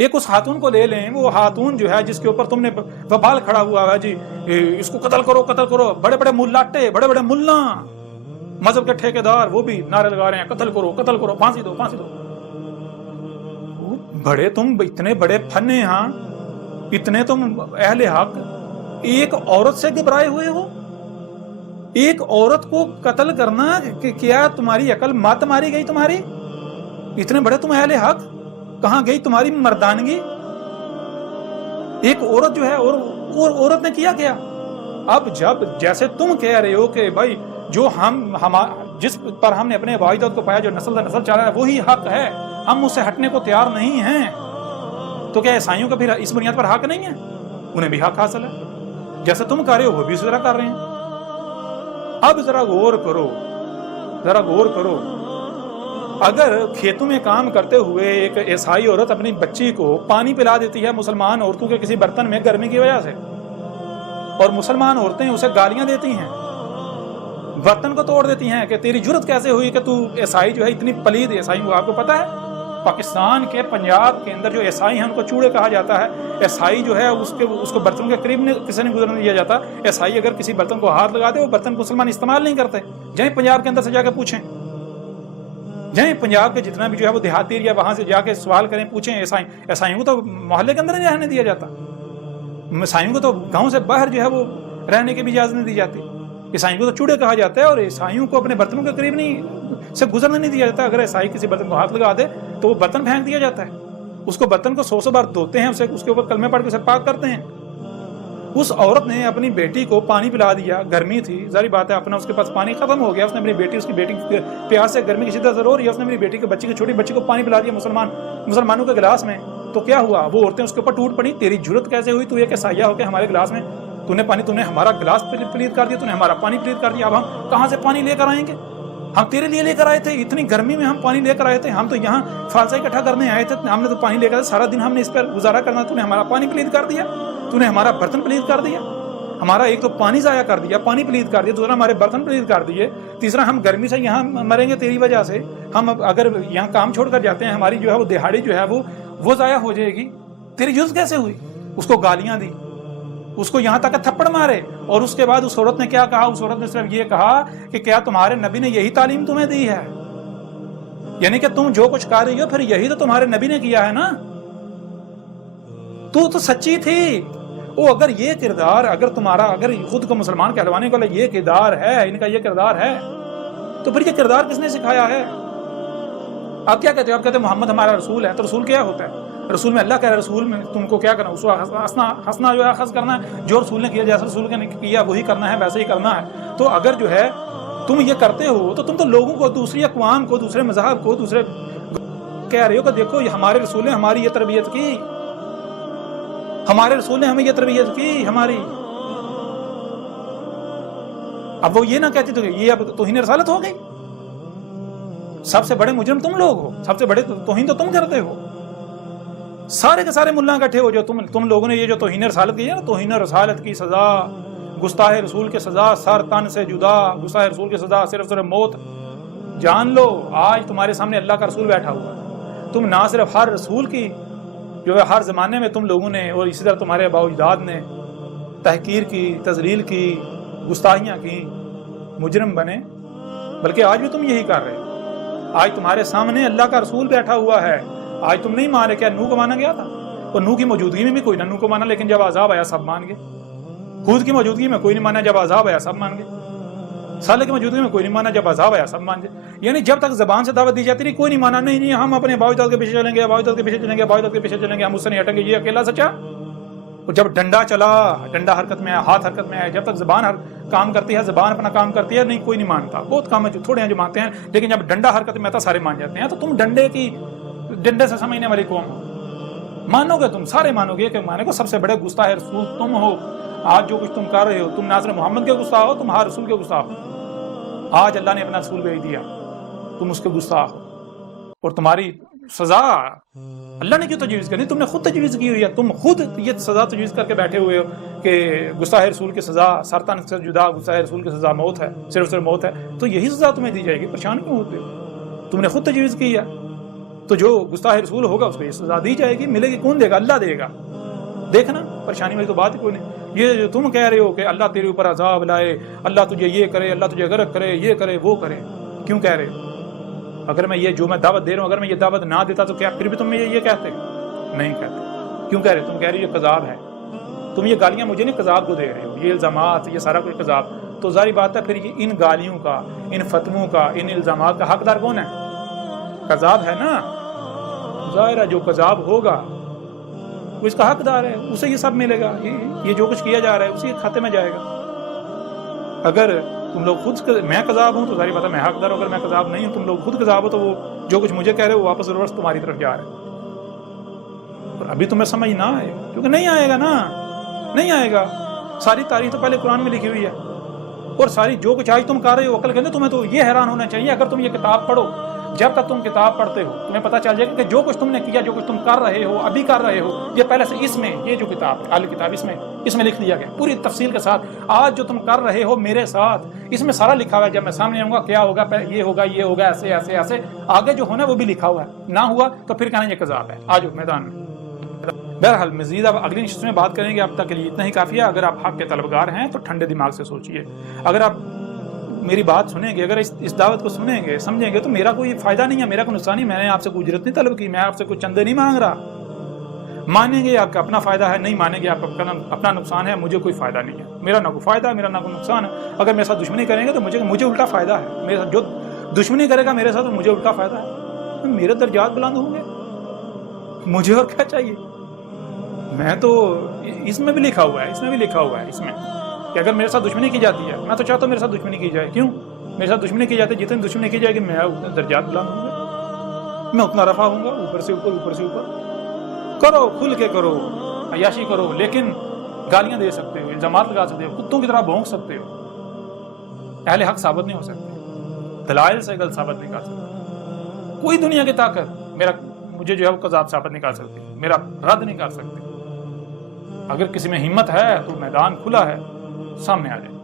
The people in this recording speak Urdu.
ایک اس خاتون کو لے لیں، وہ خاتون جو ہے جس کے اوپر تم نے وبال کھڑا ہوا ہے جی، اس کو قتل کرو قتل کرو، بڑے بڑے ملاٹے، بڑے بڑے ملا، مذہب کے ٹھیکیدار، وہ بھی نعرے لگا رہے ہیں قتل کرو قتل کرو، پھانسی دو پھانسی دو۔ بڑے تم اتنے بڑے فنے، ہاں اتنے تم اہل حق، ایک عورت سے گھبرائے ہوئے ہو؟ ایک عورت کو قتل کرنا کہ کیا تمہاری عقل مات ماری گئی تمہاری؟ اتنے بڑے تم اہل حق، کہاں گئی تمہاری مردانگی؟ ایک عورت جو ہے، اور عورت نے کیا کیا؟ اب جب جیسے تم کہہ رہے ہو کہ بھائی جو جس پر ہم نے اپنے واحدات کو پایا، جو نسل در نسل چلا ہے وہی حق ہے، ہم اس سے ہٹنے کو تیار نہیں ہیں، تو کیا عیسائیوں کا پھر اس بنیاد پر حق نہیں ہے؟ انہیں بھی حق حاصل ہے، جیسے تم کر رہے ہو وہ بھی اسی طرح کر رہے ہیں۔ اب ذرا غور کرو، ذرا غور کرو، اگر کھیتوں میں کام کرتے ہوئے ایک عیسائی عورت اپنی بچی کو پانی پلا دیتی ہے مسلمان عورتوں کے کسی برتن میں گرمی کی وجہ سے، اور مسلمان عورتیں اسے گالیاں دیتی ہیں، برتن کو توڑ دیتی ہیں کہ تیری جرت کیسے ہوئی کہ تو عیسائی جو ہے اتنی پلید عیسائی ہو۔ آپ کو پتا ہے پاکستان کے پنجاب کے اندر جو عیسائی ہیں ان کو چوڑے کہا جاتا ہے۔ عیسائی جو ہے اس کو برتن کے قریب کسی نے گزرنے دیا جاتا۔ عیسائی اگر کسی برتن کو ہاتھ لگا دے وہ برتن کو مسلمان استعمال نہیں کرتے۔ جائیں پنجاب کے اندر سے جا کے پوچھیں، جائیں پنجاب کے جتنا بھی جو ہے وہ دیہاتی ایریا وہاں سے جا کے سوال کریں، پوچھیں عیسائیوں کو تو محلے کے اندر نہیں رہنے دیا جاتا، عیسائیوں کو تو گاؤں سے باہر جو ہے وہ رہنے کی بھی اجازت نہیں دی جاتی۔ عیسائیوں کو تو چوڑے کہا جاتا ہے، اور عیسائیوں کو اپنے برتنوں کے قریب نہیں سے گزرنے نہیں دیا جاتا۔ اگر عیسائی کسی برتن کو ہاتھ لگا دے تو وہ برتن پھینک دیا جاتا ہے، اس کو برتن کو 100 بار دھوتے ہیں، اس کے اوپر کلمے پڑھ کے اسے پاک کرتے ہیں۔ اس عورت نے اپنی بیٹی کو پانی پلا دیا، گرمی تھی، ظاہر بات ہے اپنا اس کے پاس پانی ختم ہو گیا، اس نے اپنی بیٹی، اس کی بیٹی پیاس سے گرمی کی شدت ضرور ہے، اس نے اپنی بیٹی کے بچی کی چھوٹی بچی کو پانی پلا دیا مسلمانوں کے گلاس میں، تو کیا ہوا؟ وہ عورتیں اس کے اوپر ٹوٹ پڑی، تیری جرت کیسے ہوئی؟ تو ایک عیسائیہ ہو کے ہمارے گلاس میں تو نے ہمارا گلاس پلید کر دیا، تو نے ہمارا پانی پلید کر دیا، اب ہم کہاں سے پانی لے کر آئیں گے؟ ہم تیرے لیے لے کر آئے تھے، اتنی گرمی میں ہم پانی لے کر آئے تھے، ہم تو یہاں فالسہ اکٹھا کرنے آئے تھے، ہم نے تو پانی لے کر سارا دن ہم نے اس پر گزارا کرنا، تو نے ہمارا پانی پلید کر دیا، تو نے ہمارا برتن پلید کر دیا، ہمارا ایک تو پانی ضائع کر دیا، پانی پلید کر دیا، دوسرا ہمارے برتن پلید کر دیے، تیسرا ہم گرمی سے یہاں مریں گے تیری وجہ سے، ہم اگر یہاں کام چھوڑ کر جاتے ہیں ہماری جو ہے وہ دہاڑی جو ہے وہ ضائع ہو جائے گی، تیری جز کیسے ہوئی؟ اس کو گالیاں دی، اس کو یہاں تک تھپڑ مارے، اور اس کے بعد اس عورت نے کیا کہا؟ اس عورت نے صرف یہ کہا کہ کیا تمہارے نبی نے یہی تعلیم تمہیں دی ہے؟ یعنی کہ تم جو کچھ کر رہی ہو پھر یہی تو تمہارے نبی نے کیا ہے نا؟ تو سچی تھی وہ۔ اگر یہ کردار، اگر خود کو مسلمان کہلوانے کو یہ کردار ہے، ان کا یہ کردار ہے، تو پھر یہ کردار کس نے سکھایا ہے؟ آپ کیا کہتے ہو؟ آپ کہتے ہیں محمد ہمارا رسول ہے، تو رسول کیا ہوتا ہے؟ رسول میں اللہ کہہ رہا ہے رسول میں تم کو کیا کرنا، اس کو ہنسنا جو ہے اخذ کرنا ہے، جو رسول نے کیا جیسا رسول نے کیا وہی کرنا ہے، ویسے ہی کرنا ہے۔ تو اگر جو ہے تم یہ کرتے ہو تو تم تو لوگوں کو، دوسری اقوام کو، دوسرے مذاہب کو، دوسرے کہہ رہے ہو کہ دیکھو ہمارے رسول نے ہماری یہ تربیت کی، ہمارے رسول نے ہمیں یہ تربیت کی ہماری۔ اب وہ یہ نہ کہتی تو یہ اب توہین رسالت ہو گئی؟ سب سے بڑے مجرم تم لوگ ہو، سب سے بڑے توہین تو تم کرتے ہو، سارے کے سارے ملا اکٹھے ہو جو تم لوگوں نے یہ جو توہین رسالت کی ہے نا، توہین رسالت کی سزا، گستاخ رسول کی سزا سر تن سے جدا، گستاخ رسول کی سزا صرف موت۔ جان لو آج تمہارے سامنے اللہ کا رسول بیٹھا ہوا ہے، تم نہ صرف ہر رسول کی جو ہے ہر زمانے میں تم لوگوں نے اور اسی طرح تمہارے آباء و اجداد نے تحقیر کی، تذلیل کی، گستاخیاں کی، مجرم بنے، بلکہ آج بھی تم یہی کر رہے ہو۔ آج تمہارے سامنے اللہ کا رسول بیٹھا ہوا ہے، آج تم نہیں مان رہے۔ کیا نوح کو مانا گیا تھا؟ اور نوح کی موجودگی میں بھی کوئی نہ نوح کو مانا، لیکن جب عذاب آیا سب مان گئے۔ ہود کی موجودگی میں کوئی نہیں مانا، جب عذاب آیا سب مان گئے۔ صالح کی موجودگی میں کوئی نہیں مانا، جب عذاب آیا سب مان گئے۔ یعنی جب تک زبان سے دعوت دی جاتی رہی کوئی نہیں مانا، نہیں ہم اپنے آباء و اجداد کے پیچھے چلیں گے، آباء و اجداد کے پیچھے چلیں گے، آباء و اجداد کے پیچھے چلیں گے، ہم اس سے نہیں ہٹیں گے، یہ اکیلا سچا۔ اور جب ڈنڈا چلا، ڈنڈا حرکت میں آیا، ہاتھ حرکت میں آیا، جب تک زبان کام کرتی ہے، زبان اپنا کام کرتی ہے، نہیں کوئی نہیں مانتا۔ بہت کام ہے جو تھوڑے ہیں جو مانتے ہیں، لیکن جب ڈنڈا حرکت میں آتا سارے مان جاتے ہیں۔ تو تم ڈنڈے سے سمجھنے والی قوم ہو، مانو گے، تم سارے مانو گے کہ مانے کو سب سے بڑے گستاخ رسول تم ہو۔ آج جو کچھ تم کر رہے ہو، تم نہ صرف محمد کے گستاخ ہو، تم ہر رسول کے گستاخ ہو۔ آج اللہ نے اپنا رسول بھیج دیا، تم اس کے گستاخ ہو، اور تمہاری سزا اللہ نے کیوں تجویز کرنی؟ تم نے خود تجویز کی ہوئی ہے، تم خود یہ سزا تجویز کر کے بیٹھے ہوئے ہو کہ گستاخ رسول کی سزا سرطان سے جدا، گستاخ رسول کی سزا موت ہے، صرف موت ہے۔ تو یہی سزا تمہیں دی جائے گی، پریشان کیوں ہوتے ہو؟ تم نے خود تجویز کی ہے، تو جو گستاخ رسول ہوگا اس کو یہ سزا دی جائے گی. ملے گی کون دے گا؟ اللہ دے گا. دیکھنا پریشانی والی تو بات ہی کوئی نہیں. یہ جو تم کہہ رہے ہو کہ اللہ تیرے اوپر عذاب لائے، اللہ تجھے یہ کرے، اللہ تجھے غرق کرے، یہ کرے وہ کرے، کیوں کہہ رہے ہو؟ اگر میں یہ جو میں دعوت دے رہا ہوں اگر میں یہ دعوت نہ دیتا تو کیا پھر بھی تم یہ کہتے؟ نہیں کہتے. کیوں کہہ رہے؟ تم کہہ رہے ہو یہ کذاب ہے. تم یہ گالیاں مجھے نہیں، کذاب کو دے رہے ہو، یہ الزامات، یہ سارا کچھ کذاب. تو ظاہری بات ہے پھر یہ ان گالیوں کا، ان فتووں کا، ان الزامات کا حقدار کون ہے؟ کذاب ہے نا. ظاہر ہے جو کذاب ہوگا وہ اس کا حقدار ہے، اسے یہ سب ملے گا. یہ جو کچھ کیا جا رہا ہے اسی کھاتے میں جائے گا. اگر تم لوگ خود میں کذاب ہوں تو ظاہر بات ہے میں حقدار ہوں. اگر میں کذاب نہیں ہوں، تم لوگ خود کذاب ہو، تو وہ جو کچھ مجھے کہہ رہے ہو واپس ریورس تمہاری طرف جا رہے ہیں. اور ابھی تمہیں سمجھ نہ آئے کیونکہ نہیں آئے گا نا، نہیں آئے گا. ساری تاریخ تو پہلے قرآن میں لکھی ہوئی ہے، اور ساری جو کچھ آج تم کر رہے ہو عقل کے اندر، تمہیں تو یہ حیران ہونا چاہیے اگر تم یہ کتاب پڑھو. جب تک تم کتاب پڑھتے ہو تمہیں پتہ چل جائے گا کہ جو کچھ تم نے کیا، جو کچھ تم کر رہے ہو، ابھی کر رہے ہو، یہ پہلے سے اس میں، یہ جو کتاب اہل کتاب اس میں لکھ دیا گیا پوری تفصیل کے ساتھ. آج جو تم کر رہے ہو میرے ساتھ، اس میں سارا لکھا ہوا ہے. جب میں سامنے آؤں گا کیا ہوگا، یہ ہوگا، یہ ہوگا، ایسے ایسے ایسے، آگے جو ہونا ہے وہ بھی لکھا ہوا ہے. نہ ہوا تو پھر کہنا یہ کذاب ہے. آج میدان میں. بہرحال مزید اب اگلی نشست میں بات کریں گے. اب تک کے لیے اتنا ہی کافی ہے. اگر آپ حق کے طلبگار ہیں تو ٹھنڈے دماغ سے سوچئے. اگر آپ میری بات سنیں گے، اگر اس دعوت کو سنیں گے، سمجھیں گے، تو میرا کوئی فائدہ نہیں ہے، میرا کوئی نقصان نہیں. میں نے آپ سے کوئی اجرت نہیں طلب کی، میں آپ سے کوئی چندے نہیں مانگ رہا. مانیں گے آپ کا اپنا فائدہ ہے، نہیں مانیں گے آپ کا اپنا نقصان ہے. مجھے کوئی فائدہ نہیں ہے، میرا نہ کوئی فائدہ ہے، میرا نہ کوئی نقصان ہے. اگر میرے ساتھ دشمنی کریں گے تو مجھے الٹا فائدہ ہے. میرے ساتھ جو دشمنی کرے گا میرے ساتھ تو مجھے الٹا فائدہ ہے. میرے درجات بلند ہوں گے، مجھے اور کیا چاہیے. میں تو اس میں بھی لکھا ہوا ہے اس میں کہ اگر میرے ساتھ دشمنی کی جاتی ہے، میں تو چاہتا ہوں میرے ساتھ دشمنی کی جائے. کیوں؟ میرے ساتھ دشمنی کی جاتی ہے، جتنی دشمنی کی جائے گی میں اتنے درجات بلند ہوں گا، میں اتنا رفع ہوں گا، اوپر سے اوپر. کرو، کھل کے کرو، عیاشی کرو، لیکن گالیاں دے سکتے ہو، الزامات لگا سکتے ہو، کتوں کی طرح بھونک سکتے ہو. اہل حق ثابت نہیں ہو سکتے، دلائل سے غلط ثابت نہیں کر سکتے. کوئی دنیا کی طاقت مجھے جو ہے وہ کذاب ثابت نہیں کر سکتی، میرا رد نہیں کر سکتی. اگر کسی میں ہمت ہے تو میدان کھلا ہے، سامنے آ جائے.